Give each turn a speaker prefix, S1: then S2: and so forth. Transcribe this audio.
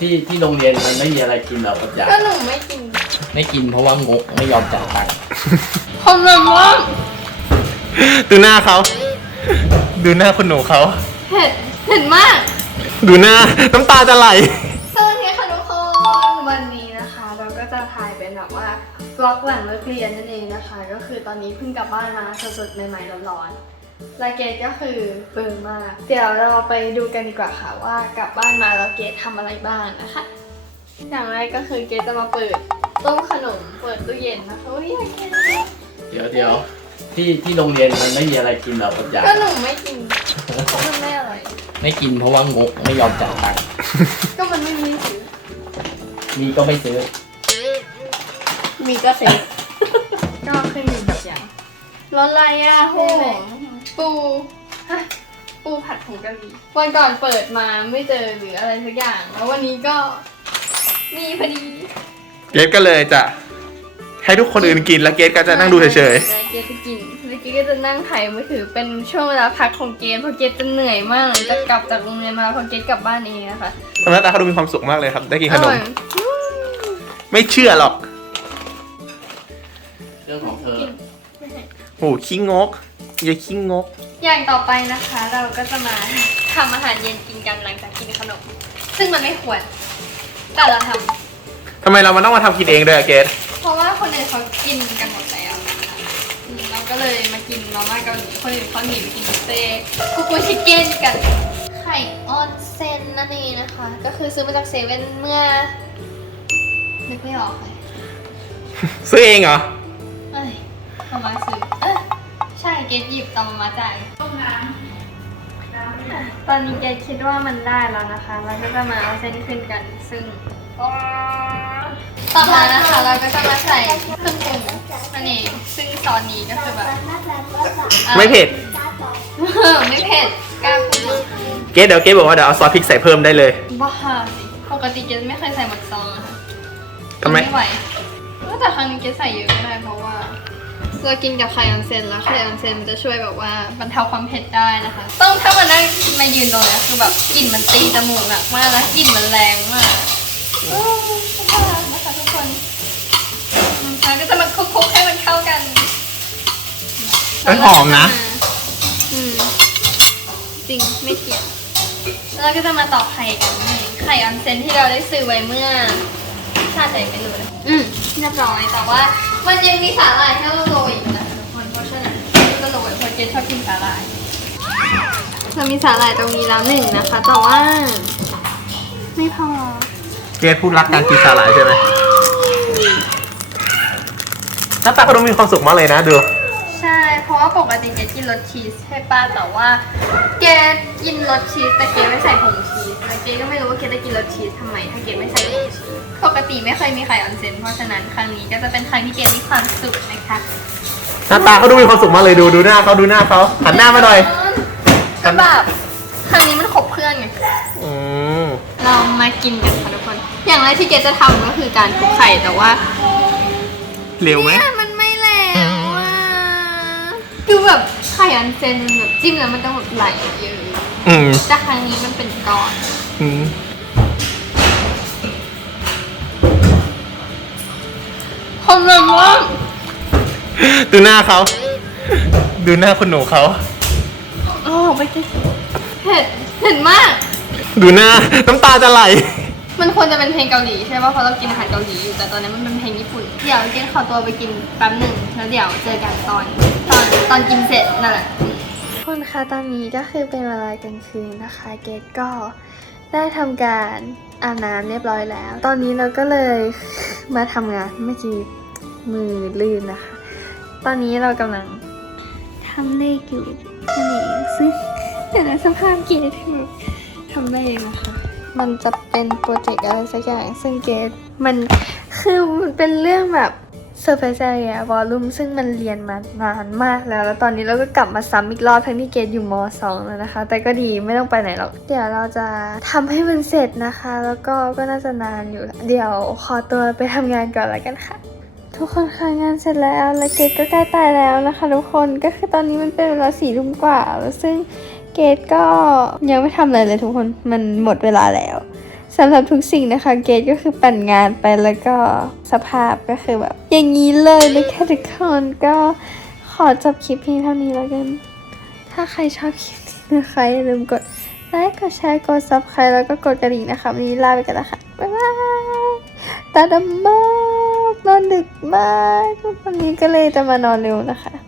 S1: ที่ที่โรงเรียนมันไม่มีอะไรกินหรอกปัญญา
S2: ก็หนูไม่กิน
S1: ไม่กินเพราะว่างกไม่ยอมจ่ายตังค์
S2: คนแบบว่า
S3: ดูหน้าเขา ดูหน้าคุณหนูเขา
S2: เผ็ดเผ็ดมาก
S3: ดูหน้า น้ำตาจะไหล
S2: สวัสดีค่ะทุกคนวันนี้นะคะ เราก็จะถ่ายเป็นแบบว่าบล็อกหลังเลิกเรียนนั่นเองนะคะ ก็คือตอนนี้เพิ่งกลับบ้านมาสดๆใหม่ๆร้อนๆและเกดก็คือเบิ่มมาก เดี๋ยวเราไปดูกันดีกว่าค่ะว่ากลับบ้านมาแล้วเกดทำอะไรบ้างนะคะ อย่างแรกก็คือเกดจะมาเปิดต้มขนมเปิดตู้เย็นนะคะอุ้ยอยากกิน
S1: เดี๋ยวเดี๋ยวที่ที่โรงเรียนมันไม่มีอะไรกินหรอกปัญญา
S2: ก็หนูไม่กินเพราะมันไม่อร่อย
S1: ไม่กินเพราะว่างกไม่ยอมจ่ายตังค์
S2: ก็มันไม่มีสิ
S1: มีก็ไม่ซื้อ
S2: มีก็เซ็ตก็ขึ้นอยู่กับอย่างรสอะไรอะโห ปูฮะปูผัดผงกะหรี่วันก่อนเปิดมาไม่เจอหรืออะไรสักอย่าง แล้ววันนี้ก็มีพอดี
S3: เกรทก็เลยจะให้ทุกคนอื่นกินแล้วเกรทก็จะนั่งดูเฉย
S2: ๆแล้วเกดจะกินแล้วเกดก็จะนั่งถ่ายมือถือเป็นช่วงเวลาพักของเกดเพราะเกดจะเหนื่อยมากหลังจากกลับจากโรงเรียนมาเพราะเกดกลับบ้านเองนะคะ
S3: ๆทำหน้าตาเขาดูมีความสุขมากเลยครับ ได้กินข
S2: อน
S3: ม
S2: ร่อย
S3: ไม่เชื่อหรอก
S1: เรื่องของเธอ
S3: โหขี้งก อย่าขี้งก
S2: อย่างต่อไปนะคะ เราก็จะมาทำอาหารเย็นกินกันหลังจากกินขนม ซึ่งมันไม่ควร แต่เราทำ
S3: ทำไมเรามาต้องมาทำกินเองด้วยอะเกรท
S2: เพราะว่าคนอื่นเขากินกันหมดแล้วอืมเราก็เลยมากินมาม่าเกาหลีคนอื่นเขาหนีไปกินบุฟเฟ่ต์คุกคุชิเก้นกัน ไข่ออนเซนนั่นเองนะคะ ก็คือซื้อมาจากเซเว่นเมื่อนึกไม่ออกเลย
S3: ซื้อเองเหรอ
S2: เอ้ยเอามาซื้อ เอ้ยใช่เกดหยิบตอนมาจ่ายตอนนี้เกดคิดว่ามันได้แล้วนะคะ เราก็จะมาเอาเส้นขึ้นกัน ซึ่งต่อมานะคะ เราก็จะมาใส่เครื่องปรุงนั่นเองซึ่งซอสนี้ก็คือแบบ
S3: ไม่เผ็ด
S2: เออไม่เผ็ดกล้าพูด
S3: เกรทเดี๋ยวเกรทบอกว่าเดี๋ยวเอาซอสพริกใส่เพิ่มได้เลย
S2: บ้าสิปกติเกดไม่เคยใส่หมดซองอะค่ะ
S3: ทำไม
S2: ไม่ไหวแต่ครั้งนี้เกดใส่เยอะก็ได้เพราะว่า เรากินกับไข่ออนเซนแล้วไข่ออนเซนมันจะช่วยแบบว่าบรรเทาความเผ็ดได้นะคะ ต้องถ้ามานั่งมายืนตรงเนี้ยคือแบบกลิ่นมันตีจมูกหนักมากแล้วกลิ่นมันแรงมากโอ้น่ารักนะคะทุกคนนะคะก็จะมาคลุกๆให้มันเข้ากัน
S3: เอ้ยหอมนะ
S2: อืมจริงไม่เถียงแล้วเราก็จะมาตอกไข่กันนี่ไข่ออนเซนที่เราได้ซื้อไว้เมื่อชาติไหนไม่รู้นะอืมเรียบร้อยแต่ว่า มันยังมีสาหร่ายให้เราโรยอีกนะคะทุกคนเพราะฉะนั้นก็โรยเพราะเกดชอบกินสาหร่ายเรามีสาหร่ายตรงนี้แล้วหนึ่งนะคะ แต่ว่า ไม่พอ
S3: เกรทพูดรักการกินสาหร่ายใช่ไหมหน้าตาเขาดูมีความสุขมากเลยนะดู
S2: ใช่เพราะ ว่าปกติเกดกินรสชีสใช่ป้าแต่ว่าเกดกินรสชีสแต่เกดไม่ใส่ผงชีสแล้วเกดก็ไม่รู้ว่าเกดจะกินรสชีสทำไม ถ้าเกดไม่ใส่ผงชีสปกติไม่เคยมีไข่ออนเซนเพราะฉะนั้นครั้งนี้ก็จะเป็นครั้งที่เกดมีความสุขนะคะ
S3: หน้าตาเขาดูมีความสุขมากเลยดูดูหน้าเขาดูหน้าเขาหันหน้ามาหน่อย
S2: ก็แบบครั้งนี้มันครบเครื่องไง
S3: อืม
S2: เรามากินกันค่ะทุกคน อย่างแรกที่เกดจะทำก็คือการคลุกไข่แต่ว่า
S3: เร็วไหม
S2: เนี่ยมัน คือแบบไข่ออนเซนมันแบบจิ้มแล้วมันต้องแบบไหลเยอะ
S3: อืม
S2: แต่ครั้งนี้มันเป็นก้อน
S3: อืม
S2: คนแบบว่า
S3: ดูหน้าเขา ดูหน้าคุณหนูเขา
S2: โอ้ไม่กินเผ็ดเผ็ดมาก
S3: ดูหน้า น้ำตาจะไหล
S2: มันควรจะเป็นเพลงเกาหลีใช่ป่ะเพราะเรากินอาหารเกาหลีอยู่แต่ตอนนี้มันเป็นเพลงญี่ปุ่น เดี๋ยวเกดขอตัวไปกินแป๊บหนึ่งแล้วเดี๋ยวเจอกันตอนตอนตอนกินเสร็จนั่นแหละคนคะตอนนี้ก็คือเป็นเวลากลางคืนนะคะ เกดก็ได้ทำการอาบน้ำเรียบร้อยแล้ว ตอนนี้เราก็เลยมาทำงานเมื่อกี้มือลื่นนะคะ ตอนนี้เรากำลังทำเลขอยู่นั่นเองซึ่งแต่ในสภาพเกดคือทำเลขนะคะ มันจะเป็นโปรเจกต์อะไรสักอย่าง ซึ่งเกดมันคือมันเป็นเรื่องแบบเซอร์ไพรส์อะไรอะวอลลุ่มซึ่งมันเรียนมานานมากแล้ว แล้วตอนนี้เราก็กลับมาซ้ำอีกรอบทั้งที่เกดอยู่ม .2 แล้วนะคะ แต่ก็ดีไม่ต้องไปไหนหรอก เดี๋ยวเราจะทำให้มันเสร็จนะคะ แล้วก็ก็น่าจะนานอยู่ เดี๋ยวขอตัวไปทำงานก่อนแล้วกันค่ะ ทุกคนค่ะงานเสร็จแล้วและเกดก็ใกล้ตายแล้วนะคะทุกคนก็คือตอนนี้มันเป็นเวลาสี่ทุ่มกว่าแล้วซึ่งเกดก็ยังไม่ทำอะไรเลยทุกคนมันหมดเวลาแล้วสำหรับทุกสิ่งนะคะ เกดก็คือปั่นงานไปแล้วก็สภาพก็คือแบบ อย่างนี้เลยนะคะทุกคนก็ขอจบคลิปเพียงเท่านี้แล้วกัน ถ้าใครชอบคลิปนี้นะคะอย่าลืมกดไลค์กดแชร์กด subscribe แล้วก็กดกระดิ่งนะคะวันนี้ลาไปกันแล้วค่ะบ๊ายบายตาดำมาก นอนดึกมากวันนี้ก็เลยจะมานอนเร็วนะคะ